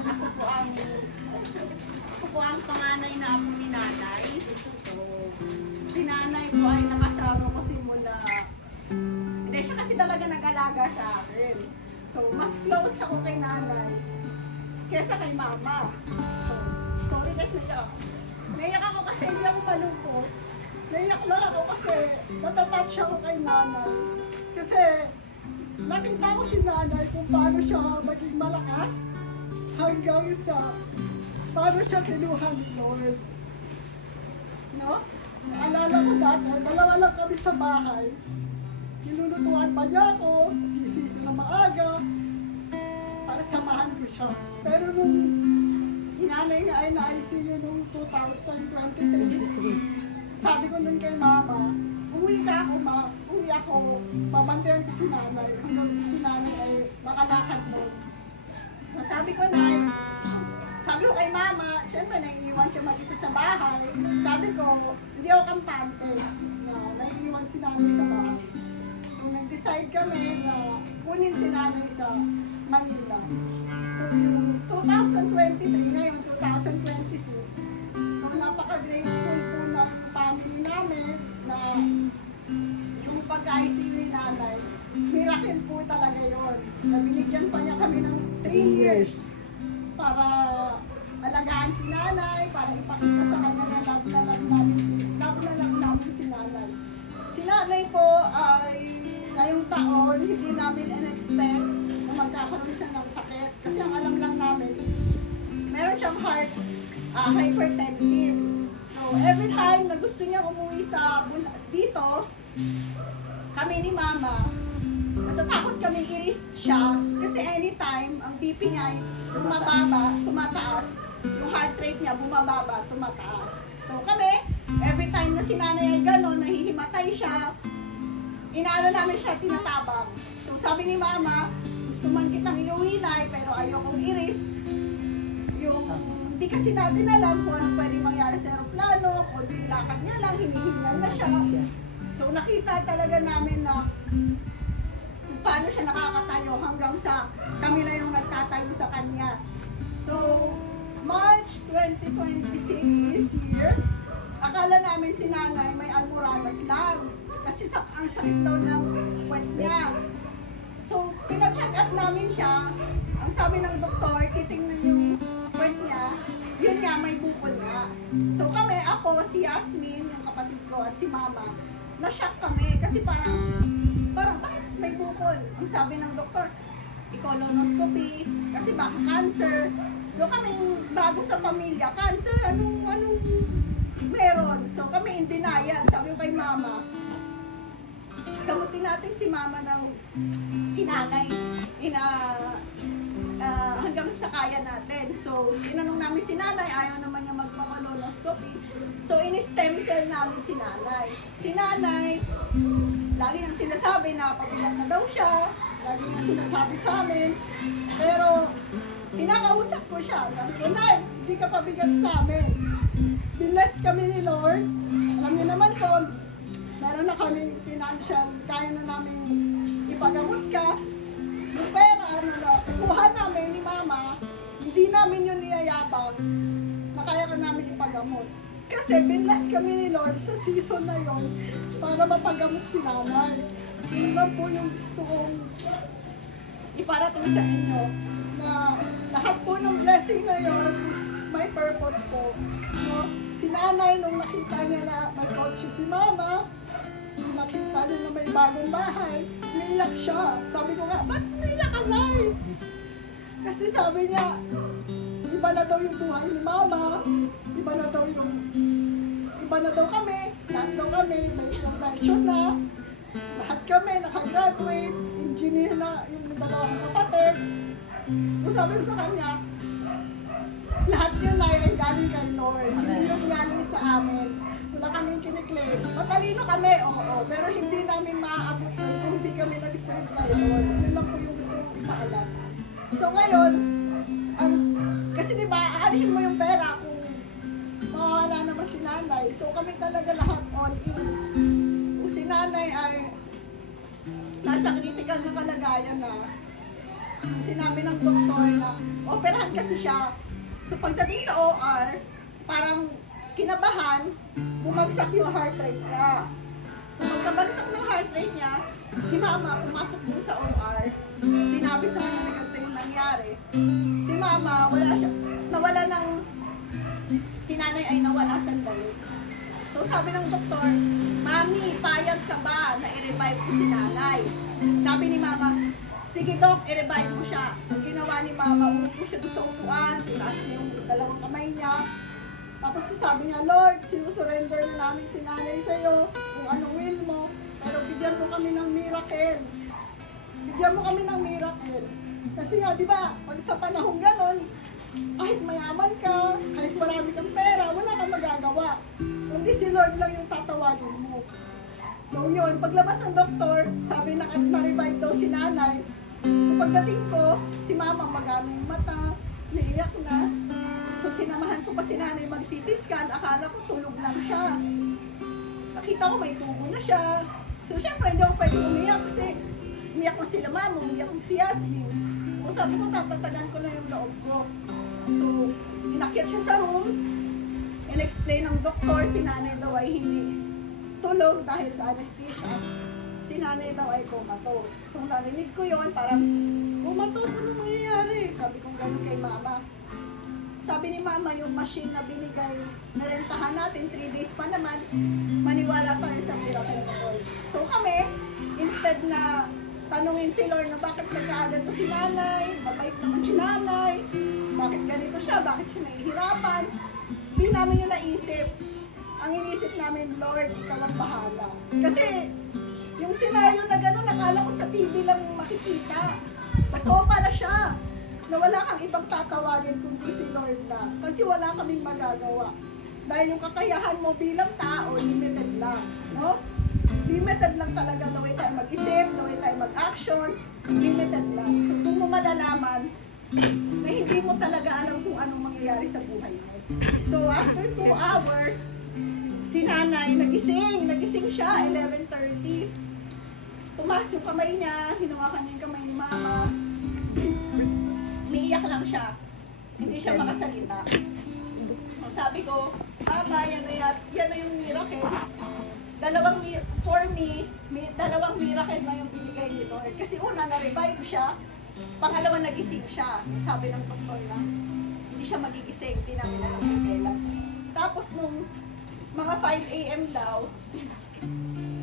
Ako po ang panganay na apo ni nanay. So, si nanay po ay nakasama ko simula. Hindi siya kasi talaga nag-alaga sa akin. So, mas close ako kay nanay kesa kay mama. So, sorry guys, naiyak ako kasi hindi ako malungkot. Naiyak lang ako kasi natatouch ako kay nanay. Kasi nakita ko si nanay kung paano siya maging malakas hanggang sa paano siya kinuha ni Lord. No? Naalala ko dati, dalawa lang kami sa bahay. Nilulutuan pa niya ako, gising na maaga, para samahan ko siya. Pero nung sinanay nga ay na-ICU nung 2023, sabi ko nun kay mama, uwi ako, pamantayan ko si nanay, hanggang si nanay ay makalakad mo. So sabi ko kay mama, siyempre naiiwan siya mag-isa sa bahay. Sabi ko, hindi ako kampante na naiiwan si nanay sa bahay. So nag-decide kami na kunin si nanay sa Manila. So yung 2023, ngayon 2026, so napaka-grateful po ng family namin na yung pag-ICU ni nanay, miracle po talaga yun. Binigyan pa niya kami ng 3 years para alagaan si nanay, para ipakita sa kanya na love na love namin si nanay. Si nanay po ay ngayong taon, hindi namin in-expect na magkakaroon siya ng sakit. Kasi ang alam lang namin is meron siyang heart hypertensive. So every time na gusto niya umuwi dito, kami ni mama, natatakot kami i-risk siya kasi anytime ang BP niya ay bumababa, tumataas, yung heart rate niya bumababa, tumataas. So kami, every time na si nanay ay gano'n, nahihimatay siya, inaano namin siya, tinatabang. So sabi ni mama, gusto man kitang iuwi na pero ayokong i-risk. Yung hindi kasi natin alam kung ano pwede mangyari sa aeroplano, o di lakad niya lang, hinihingal na siya. So nakita talaga namin na paano siya nakakatayo hanggang sa kami na yung nagtatayo sa kanya. So March 2026 this year, akala namin si nanay may almoranas lang. Kasi ang sakit daw ng puwet niya. So, pina-check up namin siya. Ang sabi ng doktor, titingnan yung puwet niya. Yun nga, may bukol nga. So kami, ako, si Yasmin, yung kapatid ko, at si mama, na-shock kami. Kasi parang bakit may bukol? Ang sabi ng doktor, colonoscopy, kasi baka cancer. So kami, bago sa pamilya, cancer, anong meron? So kami in denial. Sabi ko kay mama, gamutin natin si mama ng sinanay hanggang sa kaya natin. So, inanong namin si nanay, ayaw naman niya magpa-colonoscopy. So, in-stem cell namin si nanay. Si nanay, lagi nang sinasabi na pabigat na daw siya, lagi nang sinasabi sa amin. Pero, kinakausap ko siya. Sabi ko, Nay, hindi ka pabigat sa amin. Bless kami ni Lord. Alam niyo naman po, meron na kaming financial, kaya na namin ipagamot ka. Yung pera na kuha namin ni mama, hindi namin yun niyayabang na kaya ka namin ipagamot. Kasi binless kami ni Lord sa season na yon para mapagamot si nanay. Yun lang po yung gusto kong iparating sa inyo na lahat po ng blessing na yon is may purpose po. No? Si nanay, nung nakita niya na may kotse si mama, nung nakita niya na may bagong bahay, niyak siya. Sabi ko nga, ba't niyak ka, Nay? Kasi sabi niya, iba na daw yung buhay ni mama, iba na daw kami, lahat daw kami, may profession na, lahat kami nakagraduate, engineer na yung dalawang kapatid. So sabi ko sa kanya, lahat yun ay galing kay Lord, hindi yung galing sa amin. Wala kaming kiniklaim. Matalino kami, oo, pero hindi namin maaabot kung hindi kami nag-serve kay Lord. Yun lang po yung gusto kong ipaalam. So ngayon, kasi diba, aanihin mo yung pera kung mawawala naman si nanay. So kami talaga lahat all in. Kung si nanay ay nasa critical na kalagayan na, sinabi ng doktor na Naoperahan kasi siya. So pagdating sa OR, parang kinabahan, bumagsak yung heart rate niya. So pagkabagsak ng heart rate niya, si mama pumasok dun sa OR. Sinabi sa kanya na ganito yung nangyari. Si mama, wala siya, nawala ng, si nanay ay nawala sandali. So sabi ng doktor, Mami, payag ka ba na i-revive ko si nanay? Sabi ni mama, sige dok, i-revive mo siya. Ang ginawa ni mama, umupo siya doon sa upuan, tinaas niya yung dalawang kamay niya. Tapos sabi niya, Lord, sinusurrender na namin si nanay sa'yo, kung anong will mo, pero bigyan mo kami ng miracle. Bigyan mo kami ng miracle. Kasi nga, di ba, pag sa panahong ganon, kahit mayaman ka, kahit marami kang pera, wala kang magagawa. Kundi si Lord lang yung tatawagin mo. So yun, paglabas ng doktor, sabi na na-revive daw si nanay. So pagdating ko, si mama magaming mata, naiyak na. So sinamahan ko pa si nanay mag-CT scan, akala ko tulog lang siya. Nakita ko may tubo na siya. So syempre hindi ako pwede umiyak kasi umiyak na sila mama, umiyak na si Yasmin. So sabi ko, tatatagan ko na yung loob ko. So inakyat siya sa room, in-explain ng doktor, si nanay daw ay hindi tulog dahil sa anesthesia. Si nanay daw ay comatose. So narinig ko yon, parang comatose, ano mangyayari? Sabi ko gano'n kay mama. Sabi ni mama, yung machine na binigay, narentahan natin, 3 days pa naman, maniwala tayo sa miracle na Lord. So kami, instead na tanungin si Lord na bakit nagkaaganto si nanay, mabait naman si nanay, bakit ganito siya, bakit siya nahihirapan, hindi namin yung naisip. Ang inisip namin, Lord, ikaw ang bahala. Kasi yung senaryo na gano'n, nakala ko sa TV lang makikita. Totoo pala siya, na wala kang ibang tatawagin kundi si Lord na. Kasi wala kaming magagawa. Dahil yung kakayahan mo bilang tao, limited lang. No? Limited lang talaga the way tayo mag-isip, the way tayo mag-action, limited lang. So kung mo malalaman na hindi mo talaga alam kung anong mangyayari sa buhay mo. So after 2 hours, si nanay nagising siya, 11:30. Tumaas yung kamay niya, hinawakan niya yung kamay ni mama. Umiiyak lang siya. Hindi siya makasalita. Sabi ko, Mama, yan na yung miracle. For me, dalawang miracle na yung binigay ni Lord. Kasi una, na-revive siya. Pangalawa, nagising siya. Sabi ng doktor na, hindi siya magigising. Hindi namin alam kung kailan. Tapos nung mga 5 a.m. daw,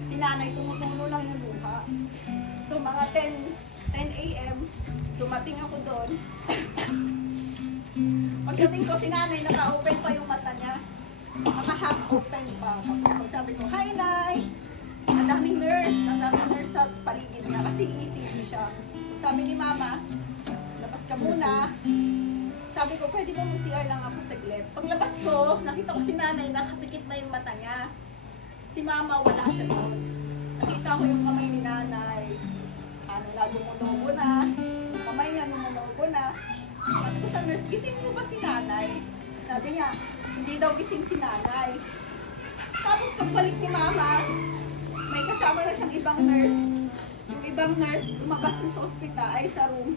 si nanay tumutulo lang yung luha. So mga 10 a.m., dumating ako doon. Pagdating ko, si nanay, naka-open pa yung mata niya. Naka-half open pa. Tapos sabi ko, Hi, Nay! Ang daming nurse sa paligid niya kasi ECG siya. Sabi ni Mama, labas ka muna. Sabi ko, pwede ba mag-CR lang ako saglit? Paglabas ko, nakita ko si nanay, nakapikit na yung mata niya. Si Mama, wala siya doon. Nakita ko yung kamay ni nanay. Dumunobo na. Kamay niya, dumunobo na. Sabi ko sa nurse, gising mo ba si nanay? Sabi niya, hindi daw gising si nanay. Tapos pagbalik ni Mama, may kasama na siyang ibang nurse. Yung ibang nurse, lumabas na sa ospital, ay sa room.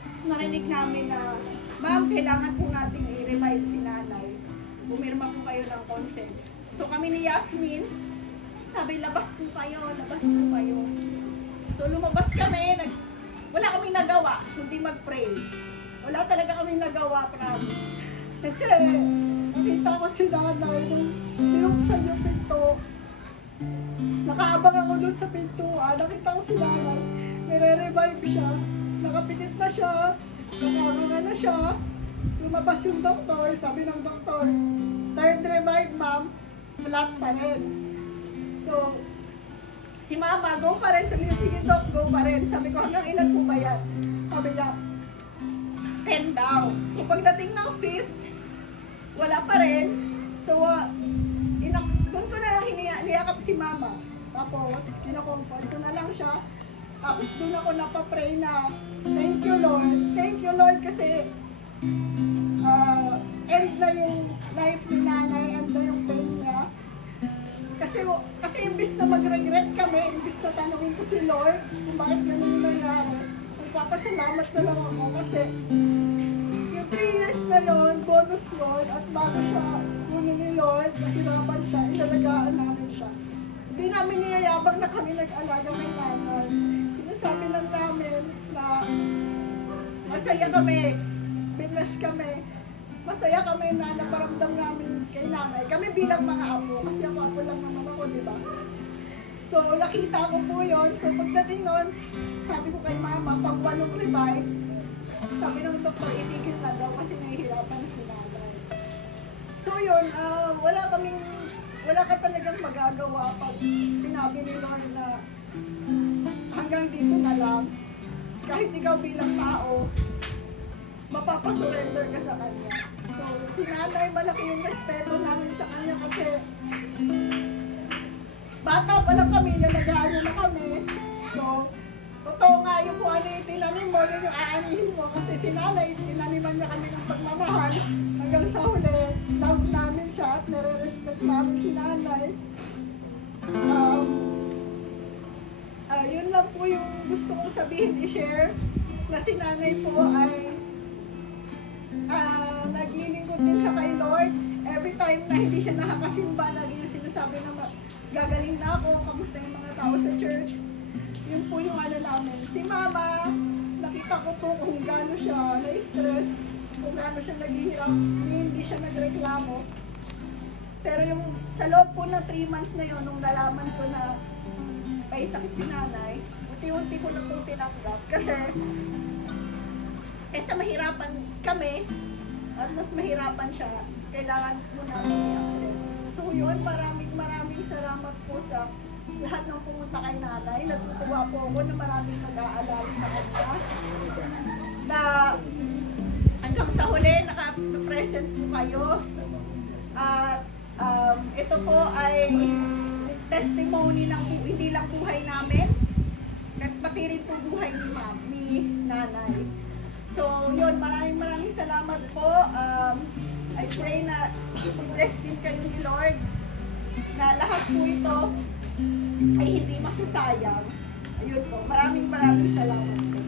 Tapos narinig namin na, Ma'am, kailangan po natin i-revive si nanay. Pumirma po kayo ng consent. So kami ni Yasmin, sabi, labas po kayo. So lumabas kami, wala kaming nagawa, kundi mag-pray. Wala talaga kaming nagawa, promise. Kasi nakita ko si nanay nung binuksan yung pinto. Nakaabang ako dun sa pintuan, nakita ko si nanay, nire-revive siya, nakapikit na siya, nakabangan na siya. Lumabas yung doktor, sabi ng doktor, third revive, ma'am, flat pa rin. So, si Mama, go pa rin. Sabi niya, sige Doc, go pa rin. Sabi ko, hanggang ilan po ba yan? Sabi niya, 10 daw. So pagdating ng 5th, wala pa rin. So, doon ko na lang niyakap si Mama. Tapos, kinakomfort ko na lang siya. Tapos doon ako napapray na, thank you Lord, kasi end na yung life ni nanay, end na yung pain niya. Kasi imbis na mag-regret kami, imbis na tanungin ko si Lord kung bakit ganun yung nangyari, magpapasalamat na lang ako kasi Lord at bago siya kunin ni Lord, nahirapan siya, inalagaan namin siya. Hindi namin niyayabang na kami nag-alaga kay nanay. Sinasabi lang namin na masaya kami, binas kami, masaya kami na naparamdam namin kay nanay. Kami bilang mga apo, kasi ako apo lang naman ako, di ba? So, nakita ko po yun. So, pagdating nun, sabi ko kay mama, pag walong revive, sabi ng doktor, itigil na daw kasi nahihirapan na si nanay. So, yun, wala ka talagang magagawa pag sinabi ni Lord na hanggang dito na lang. Kahit ikaw bilang tao, mapapasurrender ka sa kanya. So, si nanay, malaki yung respeto namin sa kanya kasi bata pa lang kami, nalagaan na kami. So, totoo nga yung kung ano yung tinanim mo, yun yung aanihin mo. Kasi si nanay, tinaniman niya kami ng pagmamahal. Hanggang sa huli, love namin siya at nare-respect namin si nanay. Yun lang po yung gusto kong sabihin, i-share. Na si nanay po ay naglilingkod din siya kay Lord. Every time na hindi siya nakakasimba, lagi na sinasabi na gagaling na ako, kamusta yung mga tao sa church. Yun po yung ano namin. Si mama, nakita ko po kung gaano siya na-stress, kung gaano siya naghihirap, hindi siya nagreklamo. Pero yung sa loob po na 3 months na yun, nung nalaman ko na may sakit si nanay, unti-unti ko na po tinanggap. Kasi, kaysa mahirapan kami, at mas mahirapan siya, kailangan po namin i-accept. So yun, maraming salamat po sa lahat ng pumunta kay nanay. Natutuwa po ako na maraming nag-aalala sa kanya. Na hanggang sa huli, naka-present po kayo. At ito po ay testimony ng hindi lang buhay namin, at pati rin po buhay ni nanay. So yun, maraming salamat po. I pray na bless din kayo ni Lord na lahat po ito ay hindi masasayang. Ayun po, maraming salamat po.